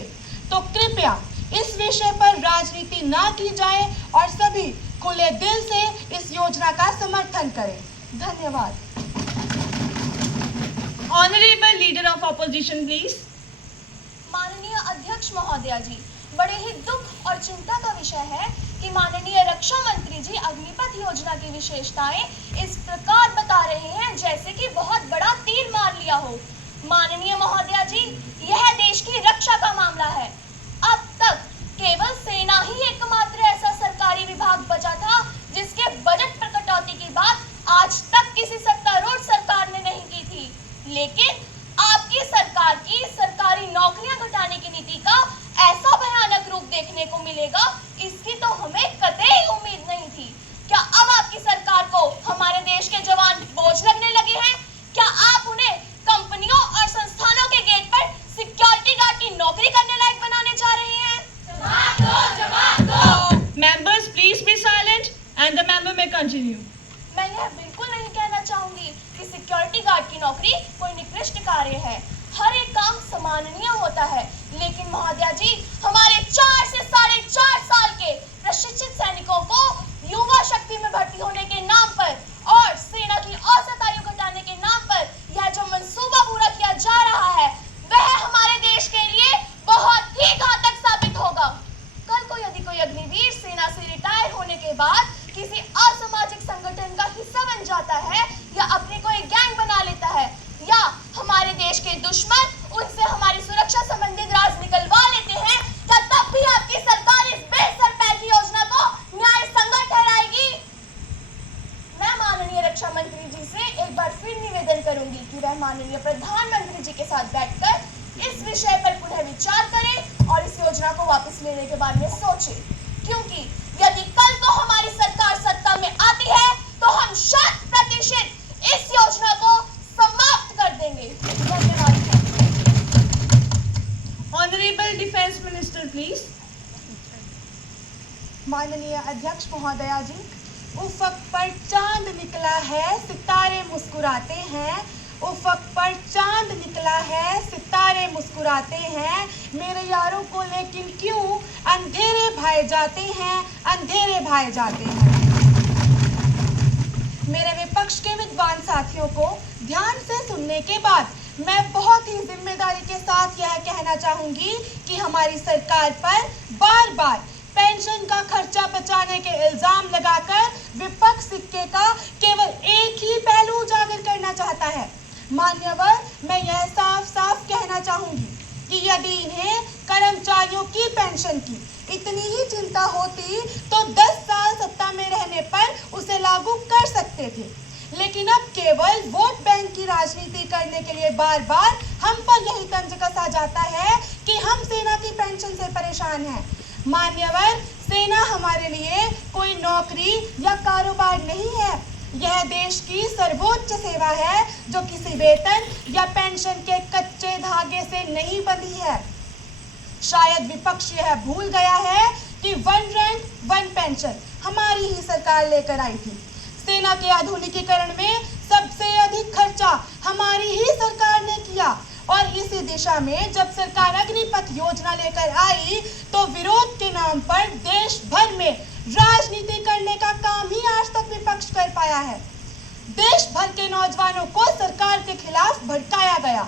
तो कृपया इस विषय पर राजनीति ना की जाए और सभी खुले दिल से इस योजना का समर्थन करें। धन्यवाद। Honorable Leader of Opposition, please. माननीय अध्यक्ष महोदया जी, बड़े ही दुख और चिंता का विषय है कि माननीय रक्षा मंत्री जी अग्निपथ योजना की विशेषताएं इस प्रकार बता रहे हैं जैसे कि बहुत बड़ा तीर मार लिया हो। माननीय महोदया जी, यह देश की रक्षा का मामला है। अब तक केवल सेना ही एकमात्र ऐसा सरकारी विभाग बचा था जिसके बजट पर कटौती की बात आज तक किसी सत्तारूढ़ सरकार ने नहीं की थी। लेकिन आपकी सरकार की सरकारी नौकरियां घटाने की नीति का ऐसा भयानक रूप देखने को मिलेगा, इसकी तो हमें कतई उम्मीद नहीं थी। क्या अब आपकी सरकार को हमारे देश के जवान बोझ लगने लगे हैं? क्या आप उन्हें कंपनियों और संस्थानों के गेट पर सिक्योरिटी गार्ड की नौकरी करने लायक बनाने जा रहे हैं? जवाब दो। Members, please be silent and the member may continue. मैं यह बिल्कुल नहीं कहना चाहूंगी कि सिक्योरिटी गार्ड की नौकरी कोई निकृष्ट कार्य है। हर एक काम सम्माननीय होता है, लेकिन महोदया जी, हमारे 4 से 4.5 साल के प्रशिक्षित सैनिकों को युवा शक्ति में भर्ती होने के नाम पर और सेना की औसत आयु घटाने के नाम पर यह जो फिर निवेदन करूंगी कि वह माननीय प्रधानमंत्री जी के साथ बैठकर इस विषय पर पुनः विचार करें और इस योजना को वापस लेने के बारे में सोचें, क्योंकि यदि कल को हमारी सरकार सत्ता में आती है तो हम 100% इस योजना को समाप्त कर देंगे। धन्यवाद। Honorable Defense Minister, please. माननीय अध्यक्ष महोदया जी, उफक पर चांद निकला है, सितारे मुस्कुराते हैं। उफक पर चांद निकला है, सितारे मुस्कुराते हैं। मेरे यारों को लेकिन क्यों अंधेरे भाए जाते हैं, अंधेरे भाए जाते हैं। मेरे विपक्ष के विद्वान साथियों को ध्यान से सुनने के बाद मैं बहुत ही जिम्मेदारी के साथ यह कहना चाहूंगी कि हमारी सरकार पर बार बार पेंशन का खर्चा बचाने के इल्जाम लगाकर विपक्ष सिक्के का केवल एक ही पहलू उजागर करना चाहता है। मान्यवर, मैं यह साफ साफ कहना चाहूंगी कि यदि इन्हें कर्मचारियों की पेंशन की इतनी ही चिंता होती तो 10 साल सत्ता में रहने पर उसे लागू कर सकते थे, लेकिन अब केवल वोट बैंक की राजनीति करने के लिए बार बार हम पर यही तंज कसा जाता है कि हम सेना की पेंशन से परेशान हैं। मान्यवर, सेना हमारे लिए कोई नौकरी या कारोबार नहीं है, यह देश की सर्वोच्च सेवा है जो किसी वेतन या पेंशन के कच्चे धागे से नहीं बंधी है। शायद विपक्ष यह भूल गया है कि 1 रैंक 1 पेंशन हमारी ही सरकार लेकर आई थी। सेना के आधुनिकीकरण में सबसे अधिक खर्चा हमारी ही सरकार ने किया और इसी दिशा में जब सरकार अग्निपथ योजना लेकर आई तो विरोध के नाम पर देश भर में राजनीति करने का काम ही आज तक विपक्ष कर पाया है। देश भर के नौजवानों को सरकार के खिलाफ भड़काया गया।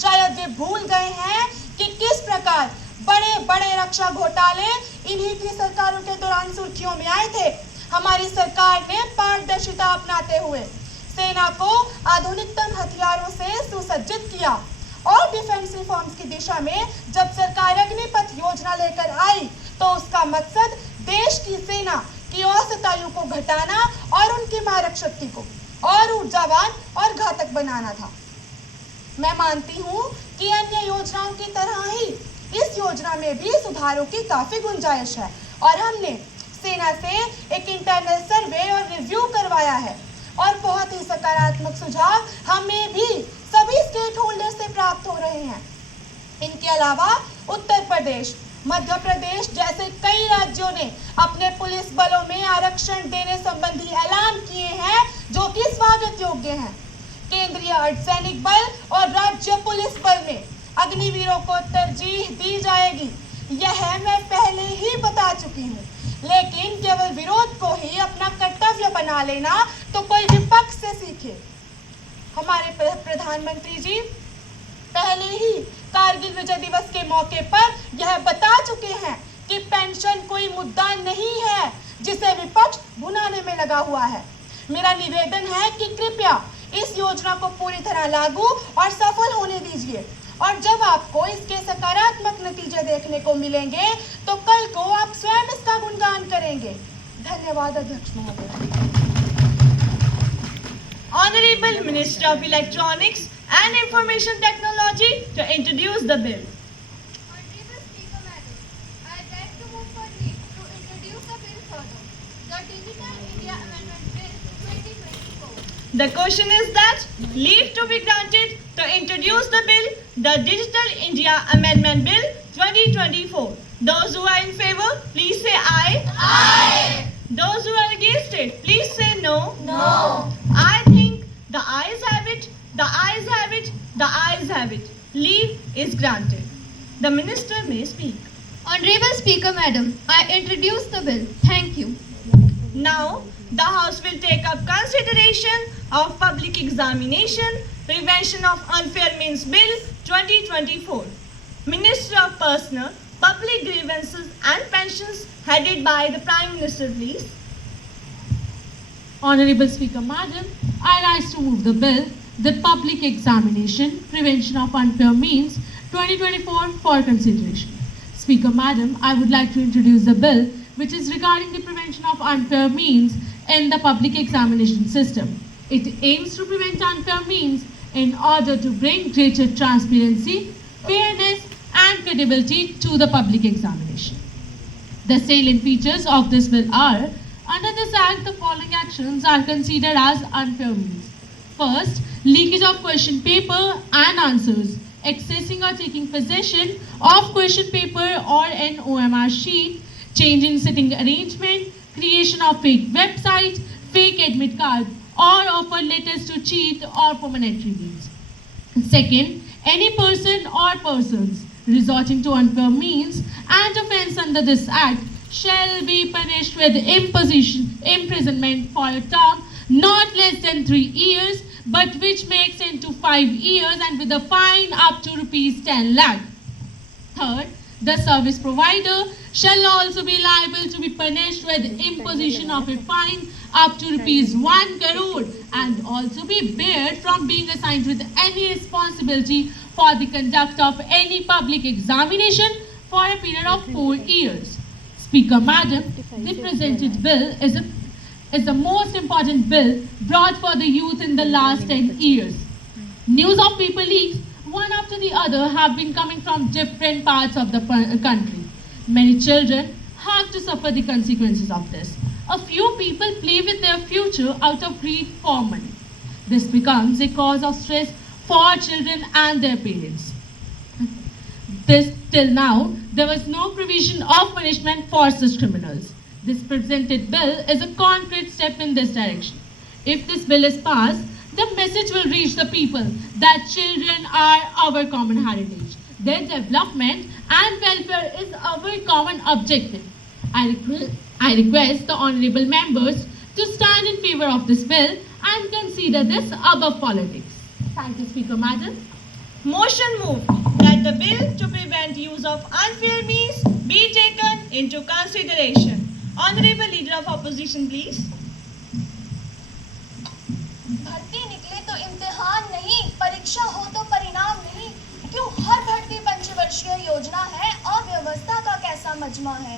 शायद वे भूल गए हैं कि किस प्रकार बड़े बड़े रक्षा घोटाले इन्हीं की सरकारों के दौरान सुर्खियों में आए थे। हमारी सरकार ने पारदर्शिता अपनाते हुए सेना को आधुनिकतम हथियारों से सुसज्जित किया और डिफेंस रिफॉर्म्स की दिशा में जब सरकार अग्निपथ योजना लेकर आई तो उसका मकसद देश की सेना की औसत आयु को घटाना और उनकी मारक शक्ति को और ऊर्जावान और घातक बनाना था। मैं मानती हूँ कि अन्य योजनाओं की तरह ही इस योजना में भी सुधारों की काफी गुंजाइश है और हमने सेना से एक इंटरनल सर्वे और रिव्यू करवाया है और बहुत ही सकारात्मक सुझाव हमें भी सभी स्टेट होल्डर से प्राप्त हो रहे हैं। इनके अलावा उत्तर प्रदेश, मध्य प्रदेश जैसे कई राज्यों ने अपने पुलिस बलों में आरक्षण देने संबंधी ऐलान किए हैं जो कि स्वागत योग्य हैं। केंद्रीय अर्धसैनिक बल और राज्य पुलिस बल में अग्निवीरों को तरजीह दी जाएगी, यह मैं पहले ही बता चुकी हूँ, लेकिन केवल विरोध को ही अपना कर्तव्य बना लेना तो कोई विपक्ष से सीखे। हमारे प्रधानमंत्री जी पहले ही कारगिल विजय दिवस के मौके पर यह बता चुके हैं कि पेंशन कोई मुद्दा नहीं है जिसे विपक्ष भुनाने में लगा हुआ है। मेरा निवेदन है कि कृपया इस योजना को पूरी तरह लागू और सफल होने दीजिए और जब आपको इसके सकारात्मक नतीजे देखने को मिलेंगे तो कल को आप स्वयं इसका गुणगान करेंगे। धन्यवाद अध्यक्ष महोदय। Honorable Minister of Electronics and Information Technology to introduce the bill. Honorable Speaker Madam, I'd like to move for leave to introduce the bill further. The Digital India Amendment Bill 2024. The question is that leave to be granted to introduce the bill, the Digital India Amendment Bill 2024. Those who are in favor, please say aye. Aye. Those who are against it, please say no. No. I think the ayes have it, the ayes have it, the ayes have it. Leave is granted. The minister may speak. Honorable Speaker Madam, I introduce the bill. Thank you. Now, the House will take up consideration of Public Examination Prevention of Unfair Means Bill 2024. Minister of Personal, Public Grievances and Pensions, headed by the Prime Minister, please. Honorable Speaker Madam, I rise to move the bill, the Public Examination Prevention of Unfair Means 2024 for consideration. Speaker Madam, I would like to introduce the bill which is regarding the prevention of unfair means in the public examination system. It aims to prevent unfair means in order to bring greater transparency, fairness, and credibility to the public examination. The salient features of this bill are, under this Act, the following actions are considered as unfair means. First, leakage of question paper and answers, accessing or taking possession of question paper or an OMR sheet, changing sitting arrangement, creation of fake website, fake admit card, or offer letters to cheat or for monetary gains. Second, any person or persons resorting to unfair means and offence under this Act shall be punished with imprisonment for a term not less than 3 years, but which may extend to 5 years, and with a fine up to rupees 10 lakh. Third, the service provider shall also be liable to be punished with imposition of a fine up to rupees 1 crore and also be barred from being assigned with any responsibility for the conduct of any public examination for a period of 4 years. Speaker Madam, the presented bill is the most important bill brought for the youth in the last 10 years. News of paper leaks, one after the other, have been coming from different parts of the country. Many children have to suffer the consequences of this. A few people play with their future out of greed for money. This becomes a cause of stress for children and their parents. Till now, there was no provision of punishment for such criminals. This presented bill is a concrete step in this direction. If this bill is passed, the message will reach the people that children are our common heritage. Their development and welfare is our common objective. I request the honorable members to stand in favor of this bill and consider this above politics. Thank you, Speaker Madam. Motion moved that the bill to prevent use of unfair means be taken into consideration. Honorable Leader of Opposition, please. भर्ती निकले तो इम्तिहान नहीं, परीक्षा हो तो परिणाम नहीं। क्यों हर भर्ती पंचवर्षीय योजना है? अव्यवस्था का कैसा मजमा है?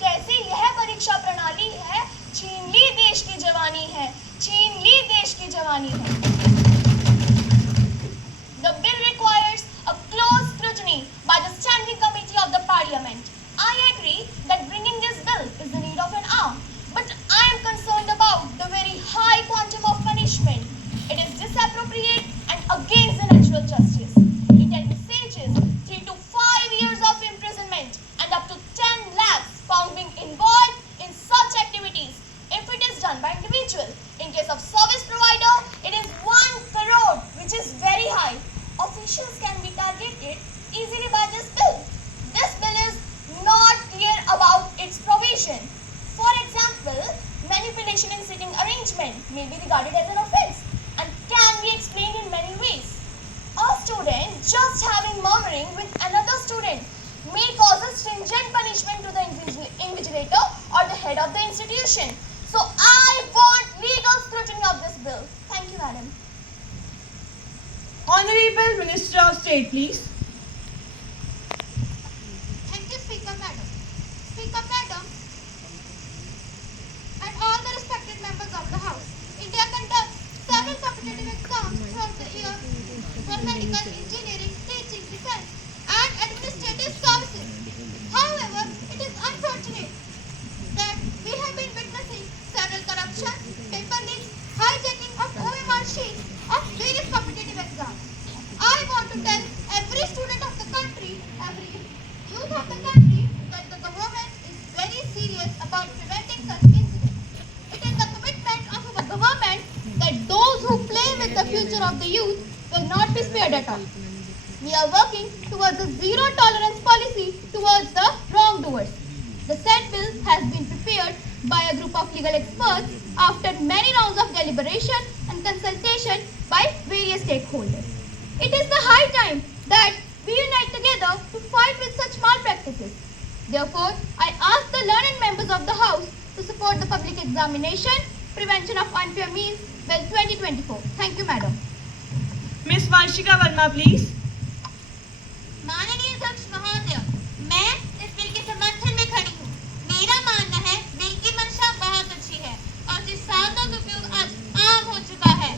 कैसी यह परीक्षा प्रणाली है? छीन ली देश की जवानी है, छीन ली देश की जवानी है। The bill requires a close scrutiny by the Standing Committee of the Parliament. I agree that bringing this bill is the need of an hour, but I am concerned about the very high quantum of punishment. It is disappropriate and against the natural justice. It envisages 3 to 5 years of imprisonment and up to 10 lakhs pound being involved in such activities if it is done by individual. In case of service provider, it is 1 crore, which is very high. Officials can be targeted easily by this bill. This bill is not clear about its provision. For example, manipulation in sitting arrangement may be regarded as an offence and can be explained in many ways. A student just having murmuring with another student may cause a stringent punishment to the invigilator or the head of the institution. So I want legal scrutiny of this bill. Thank you, Madam. Honorable Minister of State, please. Thank you, Speaker Madam. Speaker Madam, and all the respected members of the House, India conducts several competitive exams throughout the year for medical, engineering, teaching, defense, and administrative services. However, it is unfortunate that we have been witnessing several corruption, paper leaks, hijacking of OMR sheets of various competitive exams. I want to tell every student of the country, every youth of the country, that the government is very serious about preventing such incidents. It is the commitment of our government that those who play with the future of the youth will not be spared at all. We are working towards a zero tolerance policy towards the wrongdoers. The said bill has been prepared by a group of legal experts after many rounds of deliberation and consultation by various stakeholders. It is the high time that we unite together to fight with such malpractices. Therefore, I ask the learned members of the House to support the public examination, prevention of unfair means, bill 2024. Thank you, Madam. Miss Vanshika Verma, please. माननीय अध्यक्ष महोदय, मैं इस bill के समर्थन में खड़ी हूँ। मेरा मानना है बिल की मंशा बहुत अच्छी है और जिस साधनों का उपयोग आज आम हो चुका है।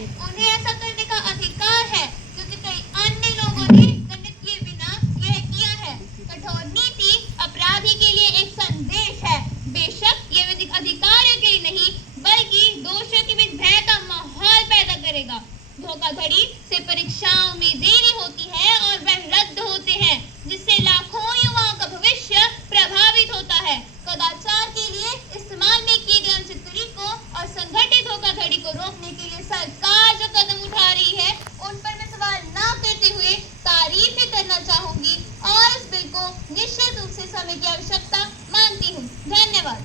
उन्हें ऐसा करने का अधिकार है क्योंकि कई अन्य लोगों ने दंडित किए बिना यह किया है। कठोर नीति अपराधी के लिए एक संदेश है। बेशक ये विधिक अधिकारियों के लिए नहीं बल्कि दोषियों के बीच भय का माहौल पैदा करेगा। धोखाधड़ी से परीक्षाओं में देरी होती है और वह रद्द होते हैं जिससे लाखों युवाओं का भविष्य प्रभावित होता है। कदाचार के लिए इस्तेमाल में किए गए अनुचित तरीकों और संगठित धोखाधड़ी को रोकने के लिए सरकार जो कदम उठा रही है उन पर मैं सवाल न करते हुए तारीफ ही करना चाहूंगी और इस बिल को निश्चित रूप से समय की आवश्यकता मानती हूँ। धन्यवाद।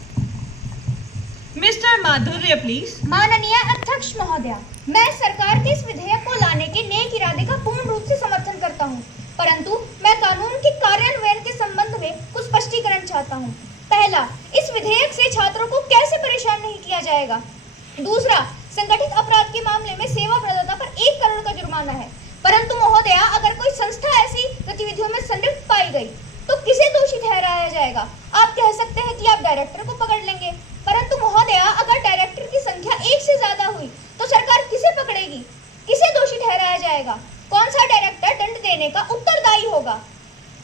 मिस्टर माधुर्य प्लीज। माननीय अध्यक्ष महोदया, मैं सरकार के इस विधेयक को लाने के नेक इरादे का पूर्ण रूप से समर्थन करता हूं, परंतु मैं कानून के कार्यान्वयन के संबंध में कुछ स्पष्टीकरण चाहता हूं। पहला, इस विधेयक से छात्रों को कैसे परेशान नहीं किया जाएगा। दूसरा, संगठित अपराध के मामले में सेवा प्रदाता पर 1 करोड़ का जुर्माना है, परंतु महोदया अगर कोई संस्था ऐसी गतिविधियों में संलिप्त पाई गई तो किसे दोषी ठहराया जाएगा। आप कह सकते हैं कि आप डायरेक्टर को पकड़ लेंगे, परंतु महोदया अगर डायरेक्टर की संख्या 1 से ज्यादा हुई तो सरकार किसे पकड़ेगी, किसे दोषी ठहराया जाएगा, कौन सा डायरेक्टर दंड देने का उत्तरदायी होगा।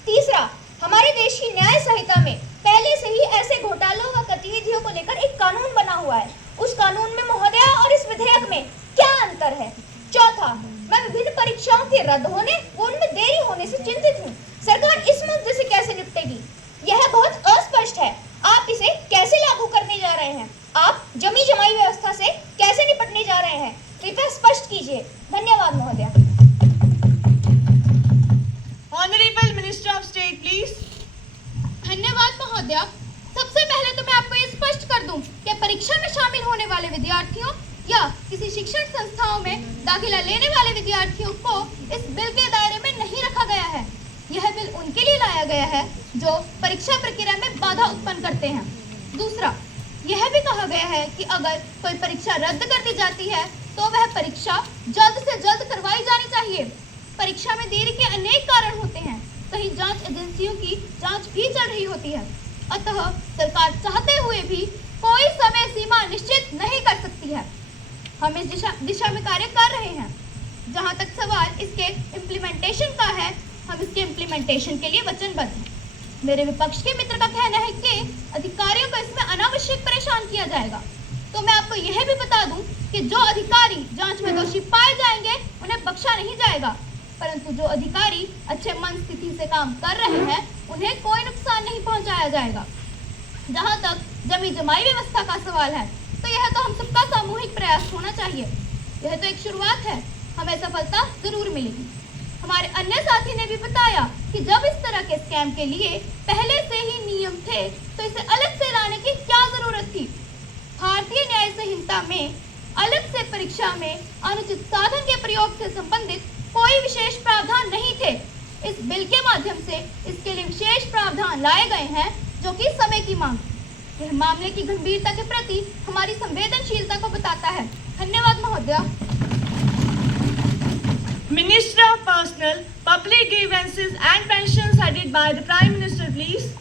तीसरा, हमारे देश की न्याय संहिता में पहले से ही ऐसे घोटालों व गतिविधियों को लेकर एक कानून बना हुआ है। उस कानून में महोदया और इस विधेयक में क्या अंतर है। चौथा, मैं विभिन्न परीक्षाओं के रद्द होने व उनमें देरी होने से चिंतित हूँ। सरकार इस मुद्दे से कैसे निपटेगी, यह बहुत अस्पष्ट है। आप इसे कैसे लागू करने जा रहे हैं, आप जमी जमाई व्यवस्था से कैसे निपटने जा रहे हैं, कृपया स्पष्ट कीजिए। धन्यवाद महोदया। Honourable minister of state please. धन्यवाद महोदया। सबसे पहले तो मैं आपको ये स्पष्ट कर दूं कि परीक्षा में शामिल होने वाले विद्यार्थियों या किसी शिक्षण संस्थाओं में दाखिला लेने वाले विद्यार्थियों को इस बिल के दायरे में नहीं रखा गया है। यह बिल उनके लिए लाया गया है जो परीक्षा प्रक्रिया में बाधा उत्पन्न करते हैं। दूसरा, यह भी कहा गया है कि अगर कोई परीक्षा रद्द कर दी जाती है तो वह परीक्षा जल्द से जल्द करवाई जानी चाहिए। परीक्षा में देरी के अनेक कारण होते हैं, कहीं जांच एजेंसियों की जांच भी चल रही होती है, अतः सरकार चाहते हुए भी कोई समय सीमा निश्चित नहीं कर सकती है। हम इस दिशा में कार्य कर रहे हैं। जहां तक सवाल इसके इम्प्लीमेंटेशन का है, हम इसके इम्प्लीमेंटेशन के लिए वचनबद्ध हैं। मेरे विपक्ष के मित्र का कहना है कि अधिकारियों को इसमें अनावश्यक परेशान किया जाएगा, तो मैं आपको यह भी बता दूं कि जो अधिकारी जांच में दोषी पाए जाएंगे उन्हें बख्शा नहीं जाएगा, परंतु जो अधिकारी अच्छे मन स्थिति से काम कर रहे हैं उन्हें कोई नुकसान नहीं पहुंचाया जाएगा। जहां तक जमी जमाई व्यवस्था का सवाल है, तो यह तो हम सबका सामूहिक प्रयास होना चाहिए। यह तो एक शुरुआत है, हमें सफलता जरूर मिलेगी। हमारे अन्य साथी ने भी बताया कि जब इस तरह के स्कैम के लिए पहले से ही नियम थे तो इसे अलग से लाने की क्या जरूरत थी। भारतीय न्याय संहिता में अलग से परीक्षा में अनुचित साधन के प्रयोग से संबंधित कोई विशेष प्रावधान नहीं थे। इस बिल के माध्यम से इसके लिए विशेष प्रावधान लाए गए हैं जो कि समय की मांग। यह मामले की गंभीरता के प्रति हमारी संवेदनशीलता को बताता है। धन्यवाद महोदया। Minister of Personnel, Public Grievances and Pensions headed by the Prime Minister, please.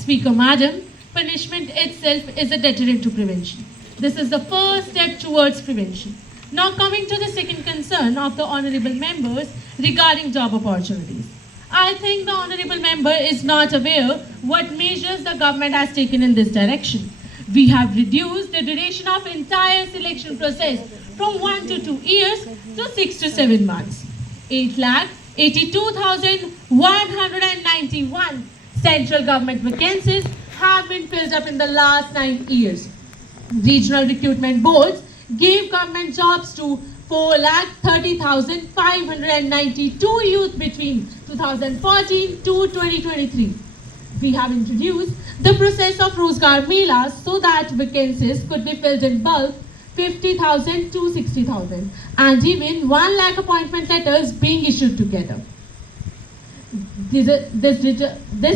Speaker Madam, punishment itself is a deterrent to prevention. This is the first step towards prevention. Now coming to the second concern of the honorable members regarding job opportunities. I think the honorable member is not aware what measures the government has taken in this direction. We have reduced the duration of entire selection process from 1 to 2 years to 6 to 7 months. 8,82,191 central government vacancies have been filled up in the last 9 years. Regional recruitment boards gave government jobs to 4,30,592 youth between 2014 to 2023. We have introduced the process of Rozgar Melas so that vacancies could be filled in bulk, 50,000 to 60,000, and even 1 lakh appointment letters being issued together. This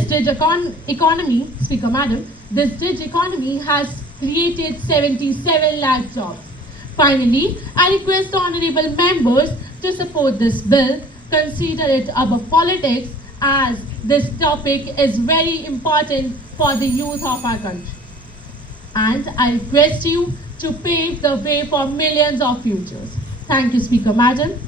dig economy, Speaker Madam, this dig economy has created 77 lakh jobs. Finally, I request the honorable members to support this bill, consider it above politics, as this topic is very important for the youth of our country. And I request you to pave the way for millions of futures. Thank you, Speaker Madam.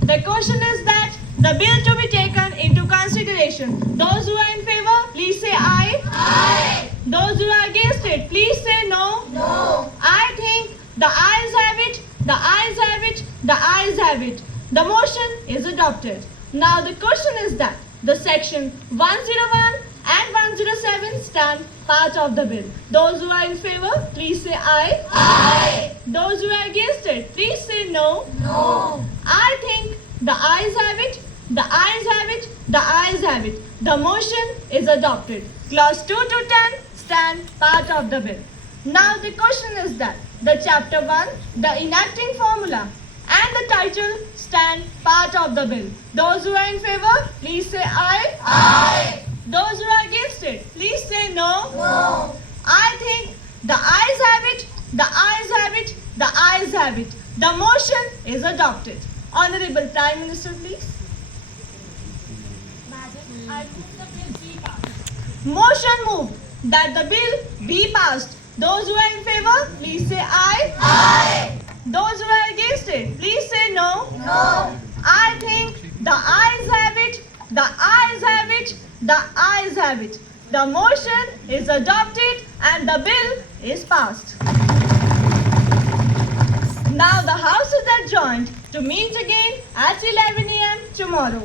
The question is that the bill to be taken into consideration. Those who are in favor, please say aye. Aye. Those who are against it, please say no. No. I think the ayes have it, the ayes have it, the ayes have it. The motion is adopted. Now the question is that the section 101 and 107 stand part of the bill. Those who are in favor, please say aye. Aye. Those who are against it, please say no. No. I think the ayes have it, the ayes have it, the ayes have it. The motion is adopted. Clause 2 to 10 stand part of the bill. Now the question is that the chapter 1, the enacting formula and the title stand part of the bill. Those who are in favor, please say aye. Aye. Those who are against it, please say no. No. I think the ayes have it, the ayes have it, the ayes have it. The motion is adopted. Honorable Prime Minister, please. Madam, I move the bill be passed. Motion moved that the bill be passed. Those who are in favor, please say aye. Aye. Those who are against it, please say no. No. I think the ayes have it, the ayes have it, the ayes have it. The motion is adopted and the bill is passed. Now the House is adjourned to meet again at 11 a.m. tomorrow.